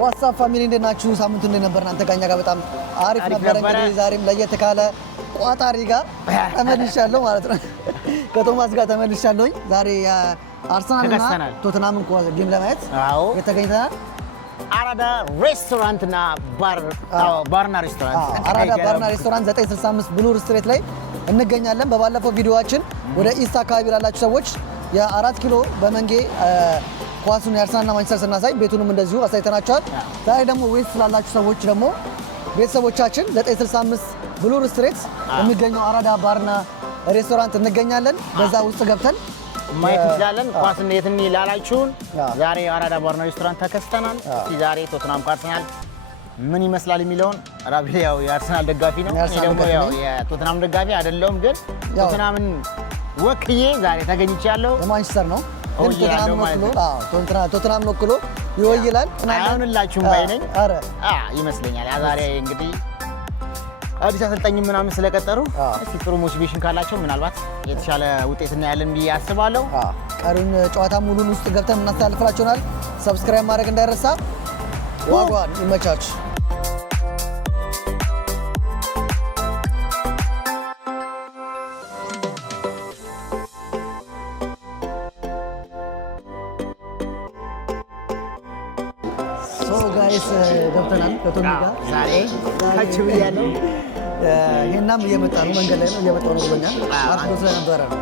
ዋትስአፕ ፋሚሊ እንደናችሁ ሳምንቱ እንደነበር እናንተ ጋኛ ጋር በጣም አሪፍ ነበር። እንግዲህ ዛሬም ለየት ካለ ቋጣሪ ጋር ተመልሻለሁ ማለት ነው። ከቶማስ ጋር ተመልሻለሁኝ። ዛሬ አርሰናልና ቶተንሃምን ጌም ለማየት የተገኝተናል። አራዳ ሬስቶራንትና ባርና ሬስቶራንት አራዳ ባርና ሬስቶራንት 965 ብሉር ስትሬት ላይ እንገኛለን። በባለፈው ቪዲዮአችን ወደ ኢስት አካባቢ ላላችሁ ሰዎች የ4 ኪሎ በመንጌ ኳሱን የአርሰናልና ማንቸስተር ስናሳይ ቤቱንም እንደዚሁ አሳይተናቸዋል። ዛሬ ደግሞ ዌስት ስላላችሁ ሰዎች ደግሞ ቤተሰቦቻችን 965 ብሉር ስትሬት የሚገኘው አራዳ ባርና ሬስቶራንት እንገኛለን። በዛ ውስጥ ገብተን ማየት እንችላለን። ኳስ እንዴት ላላችሁን ዛሬ አራዳ ባርና ሬስቶራንት ተከስተናል። ዛሬ ቶተንሃም አርሰናል ምን ይመስላል የሚለውን ራቢያው የአርሰናል ደጋፊ ነው። እኔ ደግሞ ያው የቶተንሃም ደጋፊ አይደለም፣ ግን ቶተንሃምን ወክዬ ዛሬ ተገኝቻለሁ። የማንቸስተር ነው ቶተንሃም ወክሎ ይወይላል። አይሆንላችሁም ባይ ነኝ። ይመስለኛል ዛሬ እንግዲህ አዲስ አሰልጣኝ ምናምን ስለቀጠሩ እስቲ ጥሩ ሞቲቬሽን ካላቸው ምናልባት የተሻለ ውጤት እናያለን ብዬ አስባለሁ። ቀሩን ጨዋታ ሙሉን ውስጥ ገብተን እናስተላልፋችኋል። ሰብስክራይብ ማድረግ እንዳይረሳ። ዋጓን ይመቻችሁ። ጋይስ ገብተናል ከቶኒ ጋር ዛሬ ታች ብያለሁ። ይሄናም እየመጣ ነው፣ መንገድ ላይ ነው እየመጣው ነው ብሎኛል። አርዶ ስለነበረ ነው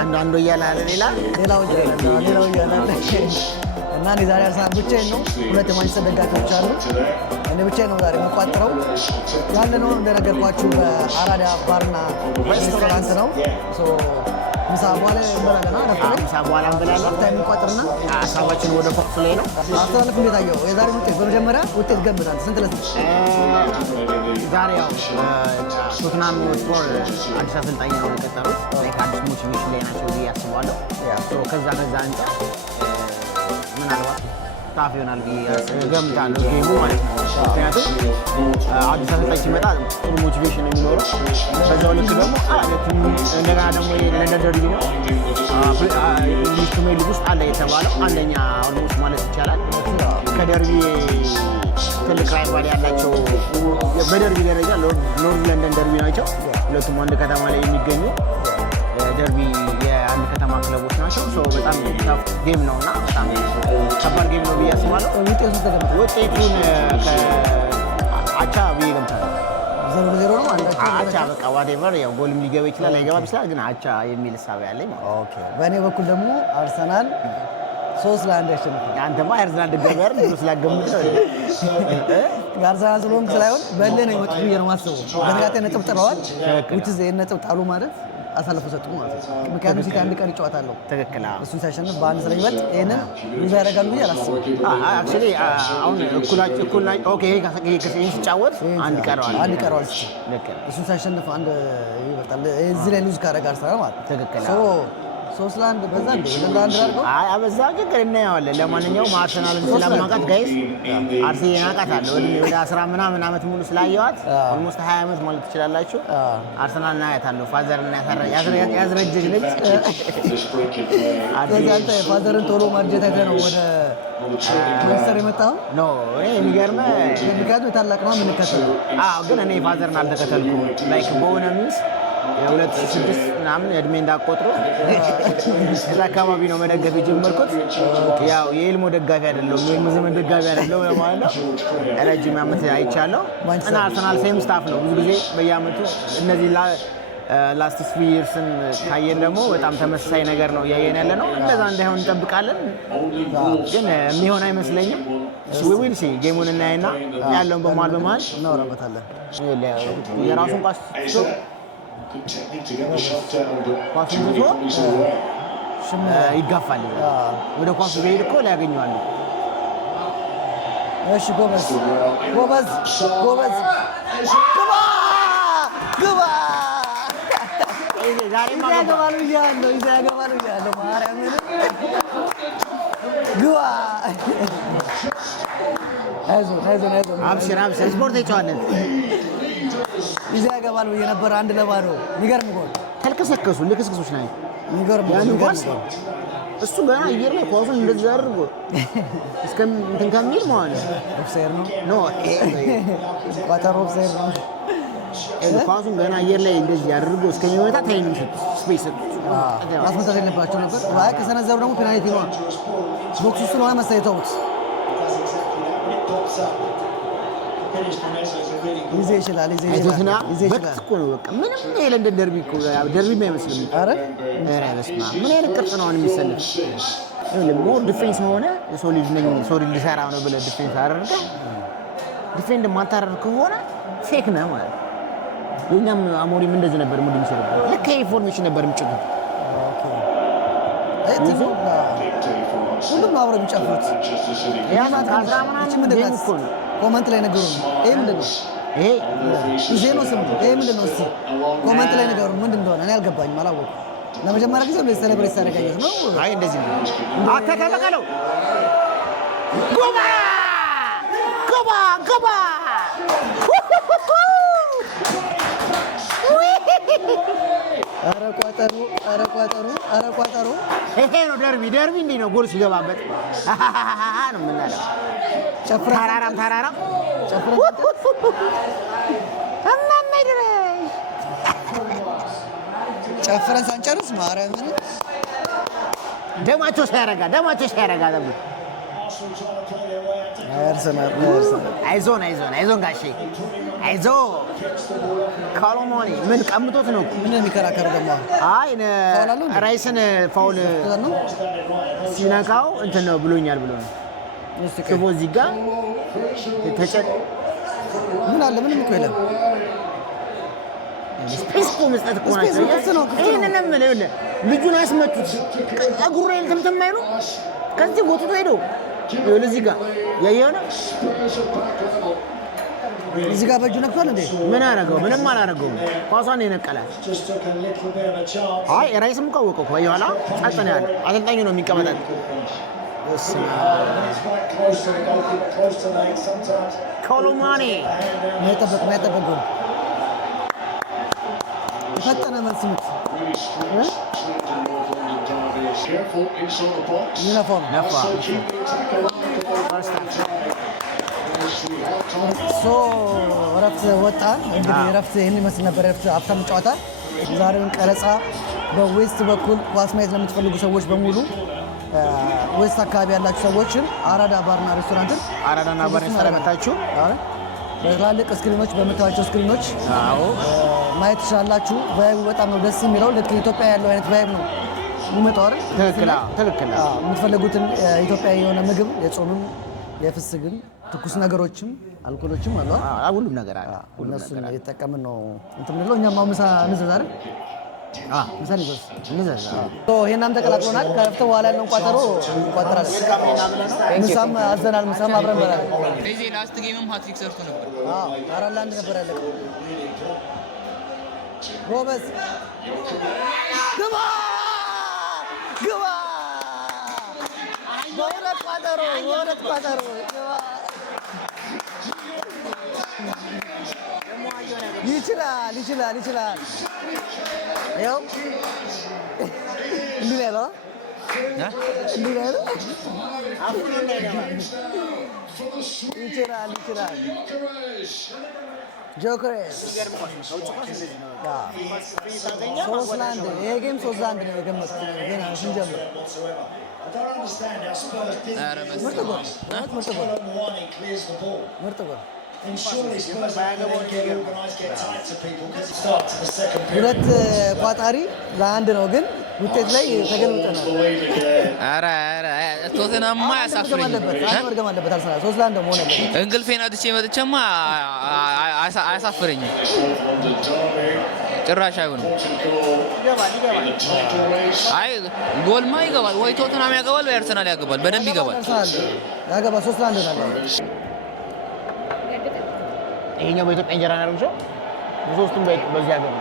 አንዳንዱ እያለ ሌላው እያለ እና እኔ ዛሬ አርሰናል ብቻዬን ነው። ሁለት የማንቸስተር ደጋፊዎች አሉ። እኔ ብቻዬን ነው ዛሬ የምቋጥረው። ያለነው እንደነገርኳችሁ በአራዳ ባርና ሬስቶራንት ነው። ምሳ በኋላ እንበላለን። ምሳ በኋላ እንበላለን። ታይም እንቋጥርና ሀሳባችን ወደ ፎክስ ላይ ነው። አስተላለፍ እንዴት አየው? የዛሬ ውጤት በመጀመሪያ ውጤት ገምታል። ስንት ለስንት? ዛሬ ያው ቶተንሃም ስፖር አዲስ አሰልጣኝ ነው የቀጠሩት። አዲስ ሞቲቬሽን ላይ ናቸው ብዬ አስባለሁ። ከዛ አንጻር ምናልባት ታፍ ይሆናል ብዬ ገምታለሁ ጌሙ ማለት ነው። ምክንያቱም አዲስ አሰልጣኝ ሲመጣ ጥሩ ሞቲቬሽን የሚኖረው በዛው ልክ ደግሞ እንደገና ደግሞ የለንደን ደርቢ ነው። እንግሊዝ ፕሪሚየር ሊግ ውስጥ አለ የተባለው አንደኛ ኦልሞስት ማለት ይቻላል። ከደርቢ ትልቅ ራይቫል ያላቸው በደርቢ ደረጃ ኖርዝ ለንደን ደርቢ ናቸው። ሁለቱም አንድ ከተማ ላይ የሚገኙ ደርቢ የአንድ ከተማ ክለቦች ናቸው። በጣም ታፍ ጌም ነው እና በጣም ከባድ ጌም ነው ብዬ አስባለሁ። ውጤቱን አቻ ብዬ ገምታለሁ። 0-0 ነው አቻ በቃ ዋቴቨር ያው ጎልም ሊገባ ይችላል ላይገባ ይችላል፣ ግን አቻ የሚል ሀሳብ ያለኝ። ኦኬ በእኔ በኩል ደግሞ አርሰናል 3-1 ያሸንፋል። አንተማ የአርሰናል ደጋፊ አይደል? ስላገምት የአርሰናል ስለሆንክ ሳይሆን በእልህ ነው የመጡት ብዬ ነው የማስበው። በነጋታው ነጥብ ጥለዋል። ውጭ ነጥብ ጣሉ ማለት አሳልፎ ሰጡ ማለት ነው። ምክንያቱም ሲቲ አንድ ቀን ይጫወታል። ትክክል። እሱን ሲያሸንፍ በአንድ ስለሚበልጥ ይሄንን ሉዝ ያደርጋሉ ብዬ አላስብም። አክቹሊ አሁን እኩል ላይ ኦኬ ይሄ ሲጫወት አንድ ቀረዋል። እሱን ሲያሸንፍ አንድ ይበልጣል። እዚህ ላይ ሉዝ ካደረገ አርሰናል ማለት ትክክል። 3-1 በዛ እንደ ለአንድ አድርገው አበዛ ግን እናየዋለን። ለማንኛውም አርሰናልን ስለማውቃት ጋይስ አርሴናል አውቃታለሁ። ወደ 10 ምናምን ዓመት ሙሉ ስላየኋት ኦልሞስት 20 ዓመት ማለት ትችላላችሁ። አርሰናልን አያታለሁ። ፋዘርን ያዝረጀች ልጅ አንተ ፋዘርን ቶሎ ማርጀት አይተህ ነው ወደ ማንቸስተር የመጣው ነው። እኔ የሚገርመህ ምክንያቱም የታላቅ ነው የምንከተለው። ግን እኔ ፋዘርን አልተከተልኩም። ላይክ በሆነ ሚንስ የ2006 ምናምን እድሜ እንዳቆጥሩ እዛ አካባቢ ነው መደገፍ የጀመርኩት። ያው የኤልሞ ደጋፊ አይደለሁም፣ የኤልሞ ዘመን ደጋፊ አይደለሁም ለማለት ነው። ረጅም ዓመት አይቻለሁ እና አርሰናል ሴም ስታፍ ነው ብዙ ጊዜ በየዓመቱ እነዚህ ላስት 3 ይርስን ካየን ደግሞ በጣም ተመሳሳይ ነገር ነው እያየን ያለ ነው። እንደዛ እንዳይሆን እንጠብቃለን፣ ግን የሚሆን አይመስለኝም። ዊል ሲ ጌሙን እናይና ያለውን በመሀል እናወራበታለን። የራሱን ኳስ ይጋፋል። ወደ ኳሱ ቢሄድ እኮ ሊያገኘዋል። እሺ ጎበዝ ግባ ይዘጋባሉ እያለሁ ማርያምን ግባ። አይዞን አብሽር ስፖርት ይጫዋለን። ይዘጋባሉ ብዬ ነበር። 1-0 የሚገርም ጎል ተልከሰከሱ ልክስክሶች ናቸው። የሚገርም እሱ ገና አየር ላይ ኳሱን እንደዚህ አድርጎ እንትን ከሚል ማለት ነው። ኦፍሳይድ ነው ኖ ኳታር ኦፍሳይድ ነው። ኳሱን ገና አየር ላይ እንደዚህ አድርጎ እስከሚመታ ታይም ስፔስ ማስመታት የለባቸው ነበር። ዋይ ከሰነዘሩ ደግሞ ፔናልቲ ነው። ቦክስ ውስጥ ነው መሳይተውት ይዜ ይችላል እኮ ነው በቃ ምንም የለንደን ደርቢ እኮ ደርቢ አይመስልም። ኧረ በስመ አብ ምን አይነት ቅርጽ ነው አሁን የሚሰለፍ ሞር ዲፌንስ ሆነ የሰው ልጅ ነኝ ሶሪ ልሰራ ነው ብለህ ዲፌንስ አደረገ ዲፌንድ ማታረር ከሆነ ፌክ ነህ ማለት ነው። የኛም አሞሪም እንደዚህ ነበር ሙድ የሚሰራው ልክ ኢንፎርሜሽን ነበር የሚጭቁት። ሁሉም አብረው የሚጨፍሩት ኮመንት ላይ ነገሩ ይሄ ምንድን ነው? ይሄ ዜሮ ስም ይሄ ምንድን ነው? እስኪ ኮመንት ላይ ነገሩ ምንድን እንደሆነ እኔ አልገባኝም፣ አላወኩም። ለመጀመሪያ ጊዜ እንደዚህ ሴሌብሬት ሳደርጋየት ነው። አይ እንደዚህ ነው አተከለከለው ጎባ ጎባ ጎባ ኧረ ቋጠሩ ኧረ ቋጠሩ ኧረ ቋጠሩ ይሄ ነው ደርቢ እንዲህ ነው ጎል ሲገባበት ነው የምናለው። ተራራም ጨፍረን ሳንጨርስ ማርያምን ደማቸው ሲያረጋ ደግሞ አርሰናል አይዞን ጋሼ አይዞ ካሎሞኒ ምን ቀምቶት ነው ምን የሚከራከረው ደግሞ? አይ ራይስን ፋውል ሲነካው እንትን ነው ብሎኛል ብሎ ነው ክቦ እዚህ ጋር ተጨቅ ምን አለ ምንም እኮ የለም። ስፔስ እኮ መስጠት እኮ ናቸው። ይሄንንም ልጁን አስመቱት እግሩ ላይ እንትን አይሉ ከዚህ ጎትቶ ሄዶ እዚህ ጋር ያየው ነው እዚህ ጋር በእጁ ነክቷል እንዴ? ምን አደረገው? ምንም አላደረገውም። ኳሷን የነቀላት። አይ ራይስም እኮ አወቀው እኮ የኋላ ጸጥ ነው ያለው። አሰልጣኙ ነው የሚቀመጣል። ኮሎማኒ ማይጠበቅ የፈጠነ መልስ ምት ይነፋው ነፋ እረፍት ወጣን። እንግዲህ እረፍት ይህን ይመስል ነበር። እረፍት ሀብታም ጨዋታ። ዛሬውን ቀረጻ በዌስት በኩል ኳስ ማየት ለምትፈልጉ ሰዎች በሙሉ ዌስት አካባቢ ያላችሁ ሰዎችን አራዳ ባርና ሬስቶራንትን አራዳና ባር ሬስቶራንት መታችሁ በትላልቅ ስክሪኖች በምታዩቸው ስክሪኖች ማየት ትችላላችሁ። ቫይቡ በጣም ነው ደስ የሚለው። ልክ ኢትዮጵያ ያለው አይነት ቫይብ ነው የሚመጣው አይደል? ትክክል። የምትፈልጉትን ኢትዮጵያዊ የሆነ ምግብ የጾምም የፍስግም ትኩስ ነገሮችም አልኮሎችም አሉ። ሁሉም ነገር አለ። እነሱን እየተጠቀምን ነው እንትን የምንለው። እኛም ምሳ እንዘዝ አይደል? ምሳ እንዘዝ። ይሄናም ተቀላቅሎናል። ከረፍት በኋላ ያለውን ቋጠሮ እንቋጠራለን። ምሳም አዘናል። ምሳም አብረን በላለን። እዚህ ላስት ጌምም ሃትሪክ ሰርቶ ነበር። 4-1 ነበር ያለቀው። ጎበዝ ግባ! በሁለት ቋጠሮ ግባ! ይችላል። ያው እንዲህ ነው ያለው ይችላል። ጆከሬስ 3-1 ይሄ ጌም 3-1 ነው የገመትኩት ገና ስንጀምር። ምርጥ ጎል ሁለት ቋጣሪ ለ1 ነው፣ ግን ውጤት ላይ ተገልብጠናል። ኧረ ቶተንሃምማ ያሳፍረኝ መድገም አለበት። አርሰናል 3-1 መሆን አለበት። እንቅልፌን አጥቼ መጥቼማ አያሳፍረኝም ጭራሽ አይሆንም። አይ ጎልማ ይገባል ወይ ቶተንሃም ያገባል ወይ አርሰናል ያገባል። በደንብ ይገባል። ያገባል 3-1 ነው። ይሄኛው በኢትዮጵያ እንጀራ ነው አይደል? ሶስቱም በዚህ ሀገር ነው።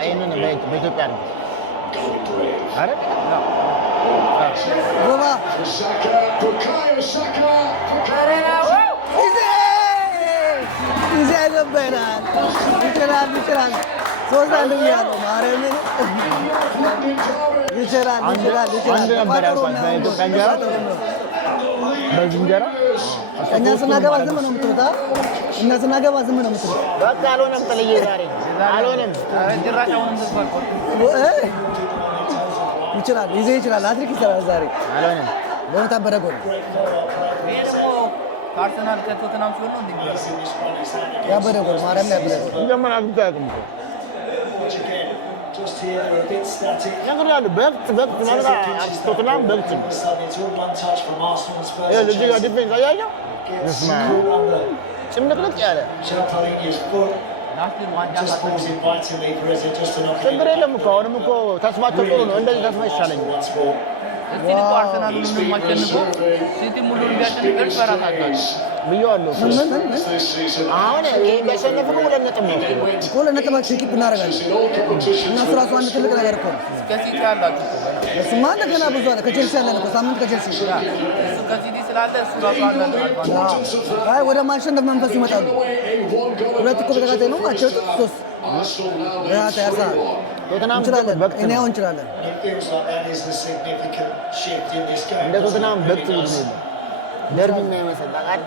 ይሄንን በኢትዮጵያ ነው አይደል? ጎባ ይዜ ያገባናል። ይችላል ሶስት አንድ ያለው ማርያምን ይችላል። አንድ ነበር ያልኳት በኢትዮጵያ እንጀራ በዚህ እንጀራ እኛ ስናገባ ዝም ነው የምትሉት? እኛ ስናገባ ዝም ነው የምትሉት? በቃ አልሆነም። ጥልዬ ዛሬ አልሆነም። ይችላል ይዘህ ይችላል። አትሪክ ይችላል ዛሬ አልሆነም። በጣም በረጎ ነው። አርሰናል ከቶተናም ሲሆን ነው እንዴ? ያበረጎ ማርያም ያበረጎ እንደምን አግኝታውም እኮ ያገራሉ በቅት ማለት ቶተናም በቅት ልጅ ጋር ዲፌንስ አያየው እስማ ጭምልቅልቅ ያለ ችግር የለም እኮ አሁንም እኮ ተስማቸው ጥሩ ነው። እንደዚህ ተስማ ይሻለኛል። እስቲ ልቆ አርሰናል ምንም አሸንፎ ሲቲ ሙሉ ቢያሸንፍ እርስ በራሳቸው ብዬዋለሁ። አሁን ይሄ ቢያሸንፍ ነው ሁለት ነጥብ ነው እኮ ለነጥባቸው ኪፕ እናደርጋለን። እነሱ ራሱ አንድ ትልቅ ነገር እኮ ነው። ከሲቲ ያላችሁ እሱማ እንደገና ብዙ አለ። ከቼልሲ ያለን እኮ ሳምንት ከቼልሲ እሱ ከሲቲ ስላለ እሱ ራሱ አለ። አይ ወደ ማሸነፍ መንፈስ ይመጣሉ። ሁለት እኮ በተከታታይ ነው ማቸው ሶስት ያርሰናል ቶተናም እንችላለን። በቅት እኔ አሁን እንችላለን። እንደ ቶተናም በቅት ቡድን ነው። ደርቢ የማይመስል ታውቃለህ።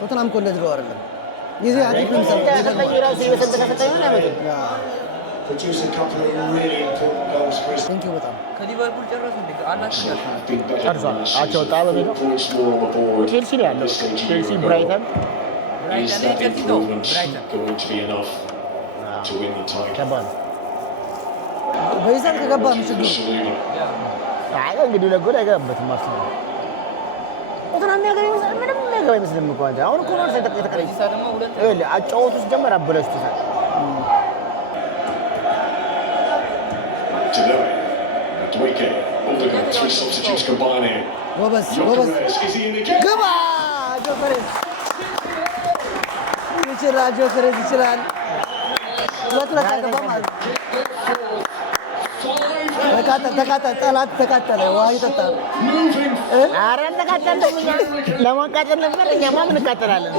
ቶተናም እኮ እንደዚህ ነው አይደለም። ይሄ አዲስ ነው የሚሰራው። ራሱ የበሰበሰ ሰጠኝ ነው ያመጣው። ቴንክ ዩ በጣም ከሊቨርፑል ጨረሱ እንዴ? አላችሁ ጨርሷል። አቸው ወጣ በቤቱ ቼልሲ ላይ ያለው ቼልሲ ብራይተን ቼልሲ ነው ከባድ በይዛን ከገባ ነው ችግሩ። አይ እንግዲህ ለጎል አይገባበትም አርሰናል ቶተናም ምንም የሚያገባ አይመስልም እኮ አንተ አሁን እኮ ነው ተቀለይ አጫወቱ ሲጀመር አበላሽቶታል። ጎበዝ ግባ ጆከሬስ ይችላል። ጆከሬስ ይችላል። ሁለት አገባ ማለት ተቃጠለ። ጠላት ተቃጠለ። ውሃ ይጠጣል። ኧረ እንቃጠልም እኛ ለማቃጠል ነበር። እኛማ ምን እንቃጠላለን?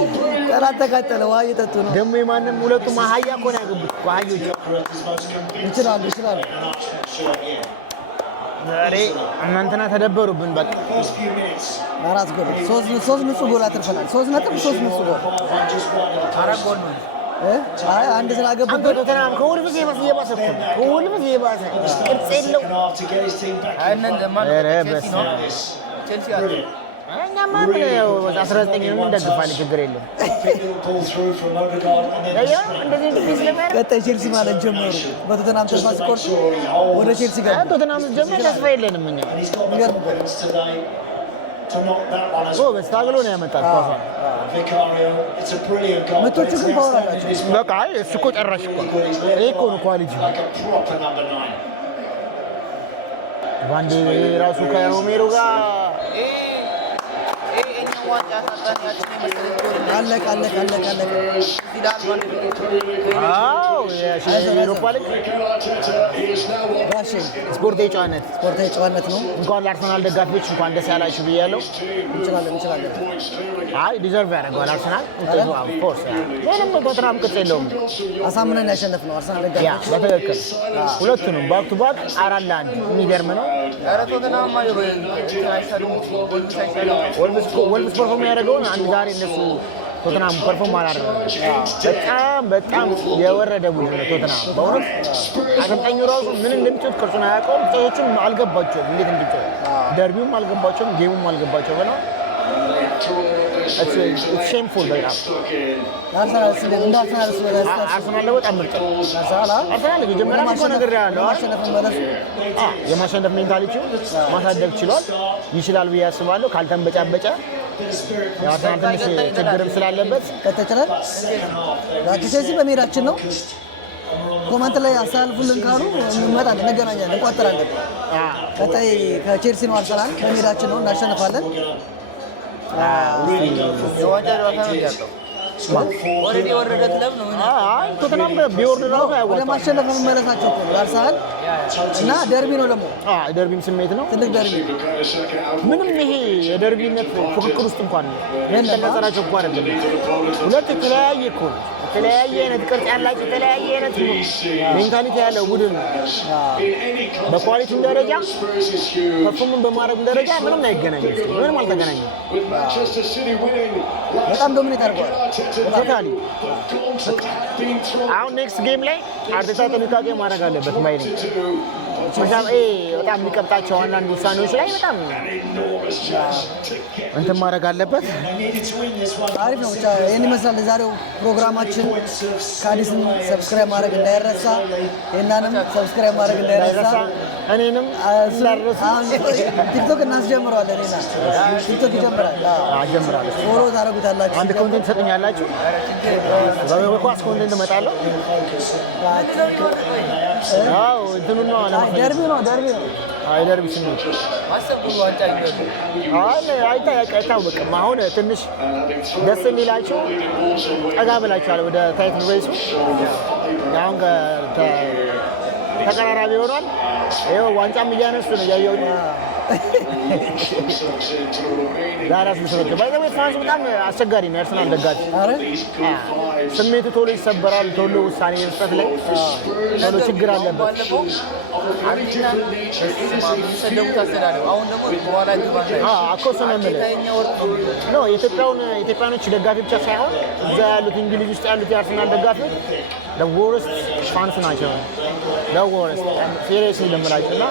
ጠላት ተቃጠለ። ውሃ እየጠጡ ነው። ደግሞ የማንም ሁለቱም አህያ እኮ ነው ያገቡት እኮ አህዮች። ይችላሉ። ዛሬ እናንተና ተደበሩብን። በቃ አራት ጎል ሶስት ንጹህ ጎል አትርፈናል። 3 ነጥብ 3 ንጹህ ጎል አራት ጎል ነው። አይ አንድ ስላገቡበት ቶተናም ከሁልጊዜ እየባሰ እኮ ነው። ከሁልጊዜ እየባሰ ቅርጽ የለው። አይነን ዘማን ቼልሲ አለ። እኛማ ምን 19 ነው እንደግፋለን። ችግር የለም። እንደዚህ ዲፌንስ ለማድረግ ቀጣይ ቼልሲ ማለት ጀመሩ። በቶተናም ተስፋ ሲቆርጥ ወደ ቼልሲ ጋር ቶተናም ጀመረ። ተስፋ የለንም እኛ ጎበዝ ታግሎ ነው ያመጣት ኳሷ። ምቶቹ ግን ፓወር አላቸው። በቃ እሱ እኮ ጨራሽ እኮ ይሄ እኮ ነው ኳሊቲ። ባንዴ ራሱ ከሮሜሮ ጋር አለቀ። አዎ የአውሮፓ ሊግ ስፖርታዊ ጨዋነት ነው። እንኳን ለአርሰናል ደጋፊዎች እንኳን ደስ ያላችሁ ብያለሁ። እንችላለን። አይ ዲዘርቭ ያደርገዋል አርሰናል። ኦፍ ኮርስ ምንም ቶተናም ቅጽ የለውም። አሳምነን ያሸነፍነው አርሰናል ደጋፊዎች በትክክል ሁለቱንም ባክ ቱ ባክ 4-1 የሚገርም ነው። ኧረ ቶተናም ወልቭስ ፐርፎርም ያደረገውን አንድ ዛሬ እነሱ ቶተናም ፐርፎርም አላደረገም። በጣም የወረደ ቡድን ነው ቶተናም። በእውነት አሰልጣኙ ራሱ ምን እንደሚጫወት ቅርጹን አያውቀውም። ተጫዋቾችም አልገባቸውም እንዴት እንደሚጫወት። ደርቢውም አልገባቸውም፣ ጌሙም አልገባቸውም እና it's shameful በጣም አርሰናል በጣም ምርጥ ነው። አርሰናል መጀመሪያ እኮ ነግሬሃለሁ የማሸነፍ ሜንታሊቲው ማሳደግ ይችላል ብዬ አስባለሁ። ካልተንበጫበጨ የአርሰናል ትንሽ ችግርም ስላለበት ከተቻለ ቼልሲ በሜዳችን ነው። ኮመንት ላይ አሳልፉልን ካሉ እንመጣለን፣ እንገናኛለን፣ እንቋጠራለን። ቀጣይ ከቼልሲ ነው አርሰናል በሜዳችን ነው፣ እናሸንፋለን። ኦልሬዲ የወረደ ክለብ ነው። አይ ቶተናም ቢወርድ ነው ወደ ያዋጣል። ማሸነፍ መመለሳቸው እኮ ነው አርሰናል እና ደርቢ ነው ደግሞ ደርቢም ስሜት ነው። ትልቅ ደርቢ ምንም ይሄ የደርቢነት ፉክክር ውስጥ እንኳን ተነጸራቸው እንኳን አይደለም። ሁለት የተለያየ እኮ ነው። የተለያየ አይነት ቅርጽ ያላቸው የተለያየ አይነት ሜንታሊቲ ያለው ቡድን ነው። በኳሊቲም ደረጃ ፐርፎርማንስ በማድረግ ደረጃ ምንም አይገናኝም። ምንም አልተገናኘም። በጣም ዶሚኔት አድርገዋል። ቶታሊ አሁን ኔክስት ጌም ላይ አርቴታ ጥንቃቄ ማድረግ አለበት ማይ ነኝ። በጣም የሚቀብጣቸው አንዳንድ ውሳኔዎች ላይ በጣም እንትን ማድረግ አለበት። አሪፍ ነው። ብቻ ይህን ይመስላል የዛሬው ፕሮግራማችን። ከአዲስም ሰብስክራይብ ማድረግ እንዳይረሳ፣ የእናንም ሰብስክራይብ ማድረግ እንዳይረሳ፣ እኔንም ቲክቶክ እናስጀምረዋለን። እኔና ቲክቶክ ይጀምራል አጀምራለሁ። ፎሎ ታደርጉታላችሁ። አንድ ኮንቴንት ትሰጡኛላችሁ። በኳስ ኮንቴንት እመጣለሁ። አዎ እንትኑ ነው አለ ደርቢ ነው። ደርቢ ስሜት አሰቡ ዋንጫ ይገኛል። አይታወቅም። አሁን ትንሽ ደስ የሚላቸው ጠጋ ብላችኋል ወደ ታይትል ሬሱ። አሁን ተቀራራቢ ሆኗል። ይኸው ዋንጫም እያነሱ ነው እያየሁ ነው። ዛሬ አስመስሎት ባይዘው ፍራንስ በጣም አስቸጋሪ ነው። አርሰናል ደጋፊ ስሜቱ ቶሎ ይሰበራል። ቶሎ ውሳኔ መስጠት ላይ ቶሎ ችግር አለበት። የኢትዮጵያኖች ደጋፊ ብቻ ሳይሆን እዛ ያሉት እንግሊዝ ውስጥ ያሉት የአርሰናል ደጋፊዎች ለወርስት ፋንስ ናቸው። ለወርስት ሲሪየስሊ ለምላቸው እና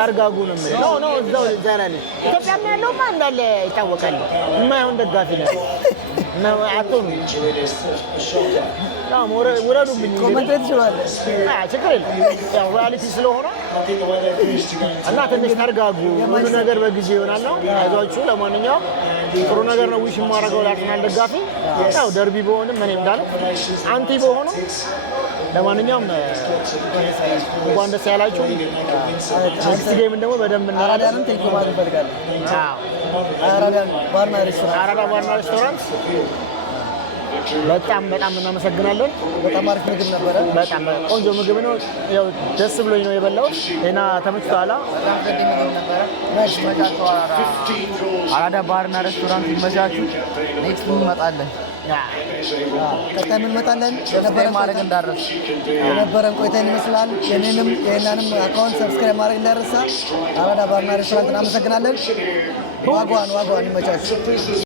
ታርጋጉ ነው የሚለው ነው እዛው ዛራኒ ኢትዮጵያ ያለውማ እንዳለ ይታወቃል። የማይሆን ደጋፊ ነው ነው አጥቶ ነው ውረዱብኝ ኮሜንት ይችላል። ችግር የለም ያው ሪያሊቲ ስለሆነ እና ትንሽ ታርጋጉ። ሁሉ ነገር በጊዜ ይሆናል ነው አይዟችሁ። ለማንኛውም ጥሩ ነገር ነው ዊሽ የማደርገው ለአርሰናል ደጋፊ። ያው ደርቢ በሆንም እኔ እንዳለው አንቲ በሆነም ለማንኛውም እንኳን ደስ ያላችሁ። ኔክስት ጌም ደግሞ በደንብ አራዳንም ቴክ ማለት እንፈልጋለን። አራዳ ባርና ሬስቶራንት በጣም እናመሰግናለን። በጣም አሪፍ ምግብ ነበረ። በጣም ቆንጆ ምግብ ነው። ያው ደስ ብሎኝ ነው የበላሁት እና ተመችቷል። በጣም ቀድ ምግብ ነበረ። አራዳ ባርና ሬስቶራንት ይመቻችሁ። ኔክስት እንመጣለን። ቀጣይ እንመጣለን። ማድረግ እንዳረስ የነበረን ቆይታ ይመስላል። የኔንም የእናንም አካውንት ሰብስክራይብ ማድረግ እንዳይረሳ። አራዳ ባርና ሬስቶራንት እናመሰግናለን። ዋጓን ይመቻችሁ።